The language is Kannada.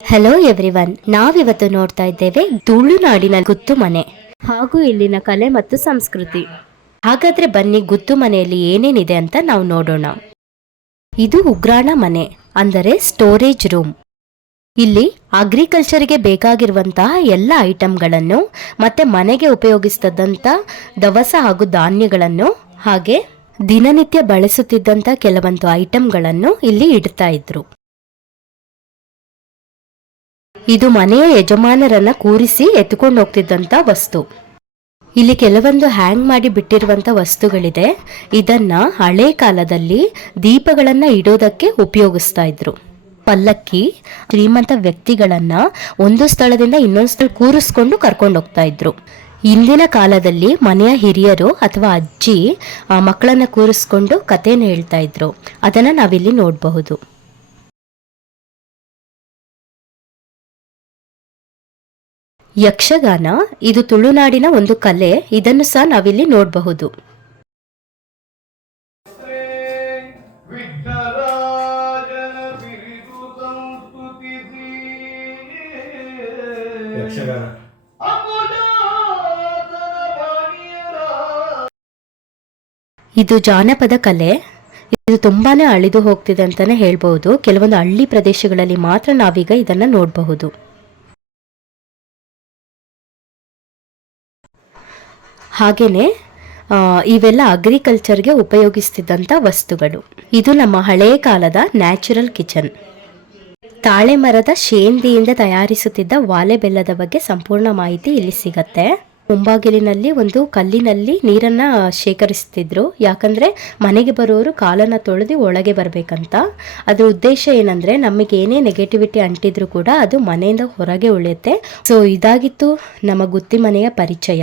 ಹಲೋ ಎವ್ರಿವನ್ ನಾವಿವತ್ತು ನೋಡ್ತಾ ಇದ್ದೇವೆ ತುಳುನಾಡಿನ ಗುತ್ತು ಮನೆ ಹಾಗೂ ಇಲ್ಲಿನ ಕಲೆ ಮತ್ತು ಸಂಸ್ಕೃತಿ. ಹಾಗಾದ್ರೆ ಬನ್ನಿ ಗುತ್ತು ಮನೆಯಲ್ಲಿ ಏನೇನಿದೆ ಅಂತ ನಾವು ನೋಡೋಣ. ಇದು ಉಗ್ರಾಣ ಮನೆ, ಅಂದರೆ ಸ್ಟೋರೇಜ್ ರೂಮ್ ಇಲ್ಲಿ ಅಗ್ರಿಕಲ್ಚರ್ಗೆ ಬೇಕಾಗಿರುವಂತಹ ಎಲ್ಲ ಐಟಮ್ಗಳನ್ನು ಮತ್ತೆ ಮನೆಗೆ ಉಪಯೋಗಿಸ್ತದಂತ ದವಸ ಹಾಗೂ ಧಾನ್ಯಗಳನ್ನು ಹಾಗೆ ದಿನನಿತ್ಯ ಬಳಸುತ್ತಿದ್ದಂತ ಕೆಲವೊಂದು ಐಟಮ್ಗಳನ್ನು ಇಲ್ಲಿ ಇಡ್ತಾ ಇದ್ರು. ಇದು ಮನೆಯ ಯಜಮಾನರನ್ನ ಕೂರಿಸಿ ಎತ್ಕೊಂಡು ಹೋಗ್ತಿದ್ದಂಥ ವಸ್ತು. ಇಲ್ಲಿ ಕೆಲವೊಂದು ಹ್ಯಾಂಗ್ ಮಾಡಿ ಬಿಟ್ಟಿರುವಂಥ ವಸ್ತುಗಳಿದೆ. ಇದನ್ನ ಹಳೆ ಕಾಲದಲ್ಲಿ ದೀಪಗಳನ್ನ ಇಡೋದಕ್ಕೆ ಉಪಯೋಗಿಸ್ತಾ ಇದ್ರು. ಪಲ್ಲಕ್ಕಿ, ಶ್ರೀಮಂತ ವ್ಯಕ್ತಿಗಳನ್ನ ಒಂದು ಸ್ಥಳದಿಂದ ಇನ್ನೊಂದು ಸ್ಥಳ ಕೂರಿಸ್ಕೊಂಡು ಕರ್ಕೊಂಡು ಹೋಗ್ತಾ ಇದ್ರು. ಇಂದಿನ ಕಾಲದಲ್ಲಿ ಮನೆಯ ಹಿರಿಯರು ಅಥವಾ ಅಜ್ಜಿ ಮಕ್ಕಳನ್ನ ಕೂರಿಸ್ಕೊಂಡು ಕಥೆನ ಹೇಳ್ತಾ ಇದ್ರು. ಅದನ್ನ ನಾವಿಲ್ಲಿ ನೋಡಬಹುದು. ಯಕ್ಷಗಾನ ಇದು ತುಳುನಾಡಿನ ಒಂದು ಕಲೆ ಇದನ್ನು ಸಹ ನಾವಿಲ್ಲಿ ನೋಡಬಹುದು. ಇದು ಜಾನಪದ ಕಲೆ. ಇದು ತುಂಬಾನೇ ಅಳಿದು ಹೋಗ್ತಿದೆ ಅಂತಾನೆ ಹೇಳ್ಬಹುದು. ಕೆಲವೊಂದು ಹಳ್ಳಿ ಪ್ರದೇಶಗಳಲ್ಲಿ ಮಾತ್ರ ನಾವೀಗ ಇದನ್ನ ನೋಡಬಹುದು. ಹಾಗೇನೆ ಆ, ಇವೆಲ್ಲ ಅಗ್ರಿಕಲ್ಚರ್ಗೆ ಉಪಯೋಗಿಸ್ತಿದ್ದಂಥ ವಸ್ತುಗಳು. ಇದು ನಮ್ಮ ಹಳೆಯ ಕಾಲದ ನ್ಯಾಚುರಲ್ ಕಿಚನ್ ತಾಳೆ ಮರದ ಶೇಂದಿಯಿಂದ ತಯಾರಿಸುತ್ತಿದ್ದ ವಾಲೆ ಬೆಲ್ಲದ ಬಗ್ಗೆ ಸಂಪೂರ್ಣ ಮಾಹಿತಿ ಇಲ್ಲಿ ಸಿಗತ್ತೆ. ಮುಂಬಾಗಿಲಿನಲ್ಲಿ ಒಂದು ಕಲ್ಲಿನಲ್ಲಿ ನೀರನ್ನ ಶೇಖರಿಸ್ತಿದ್ರು. ಯಾಕಂದ್ರೆ ಮನೆಗೆ ಬರೋರು ಕಾಲನ್ನ ತೊಳೆದು ಒಳಗೆ ಬರಬೇಕಂತ. ಅದ್ರ ಉದ್ದೇಶ ಏನಂದ್ರೆ ನಮಗೆ ಏನೇ ನೆಗೆಟಿವಿಟಿ ಅಂಟಿದ್ರು ಕೂಡ ಅದು ಮನೆಯಿಂದ ಹೊರಗೆ ಉಳಿಯುತ್ತೆ. ಸೊ ಇದಾಗಿತ್ತು ನಮ್ಮ ಗುತ್ತಿ ಮನೆಯ ಪರಿಚಯ.